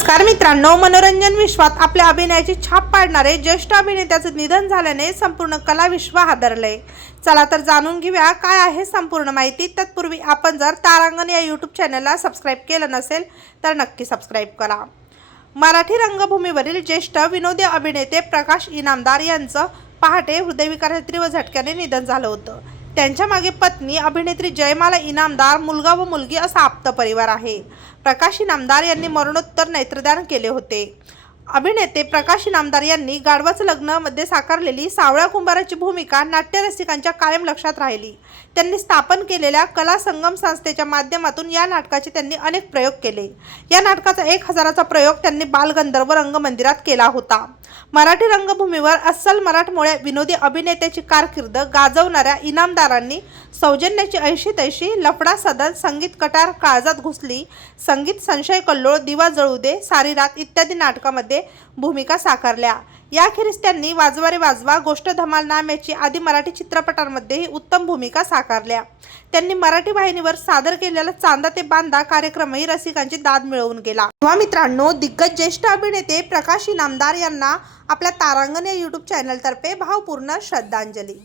नमस्कार मित्रांनो मनोरंजन विश्वात आपल्या अभिनयाची छाप पाडणारे ज्येष्ठ अभिनेत्याचं निधन झाल्याने संपूर्ण कला विश्व हादरलंय चला तर जाणून घेऊया काय आहे संपूर्ण माहिती. तत्पूर्वी आपण जर तारांगण या यूट्यूब चॅनलला सबस्क्राईब केलं नसेल तर नक्की सबस्क्राईब करा. मराठी रंगभूमीवरील ज्येष्ठ विनोदी अभिनेते प्रकाश इनामदार यांचं पहाटे हृदयविकारात्री व झटक्याने निधन झालं होतं. त्यांच्या मागे पत्नी अभिनेत्री जयमाला इनामदार मुलगा व मुलगी असा आप्त परिवार आहे. प्रकाश इनामदार यांनी मरणोत्तर नेत्रदान केले होते. अभिनेते प्रकाश नामदार यांनी गाढवाचं लग्नामध्ये साकारलेली सावळ्या कुंभाराची भूमिका नाट्यरसिकांच्या कायम लक्षात राहिली. त्यांनी स्थापन केलेल्या कला संगम संस्थेच्या माध्यमातून या नाटकाचे त्यांनी अनेक प्रयोग केले. या नाटकाचा एक हजाराचा प्रयोग त्यांनी बालगंधर्व रंगमंदिरात केला होता. मराठी रंगभूमीवर अस्सल मराठमोळ्या विनोदी अभिनेत्याची कारकीर्द गाजवणाऱ्या इनामदारांनी सौजन्याची ऐशी तैशी लफडा सदन संगीत कटार काळजात घुसली संगीत संशय कल्लोळ दिवा जळू दे सारी रात इत्यादी नाटकामध्ये भूमिका साकारल्या. याखेरीज त्यांनी वाजवारे वाजवा गोष्ट धमाल नाम्याची आदी मराठी चित्रपटांमध्येही उत्तम भूमिका साकारल्या. त्यांनी मराठी वाहिनीवर सादर केलेला चांदा ते बांधा कार्यक्रमही रसिकांची दाद मिळवून गेला. तेव्हा मित्रांनो दिग्गज ज्येष्ठ अभिनेते प्रकाश इनामदार यांना आपल्या तारांगण या युट्यूब चॅनलतर्फे भावपूर्ण श्रद्धांजली.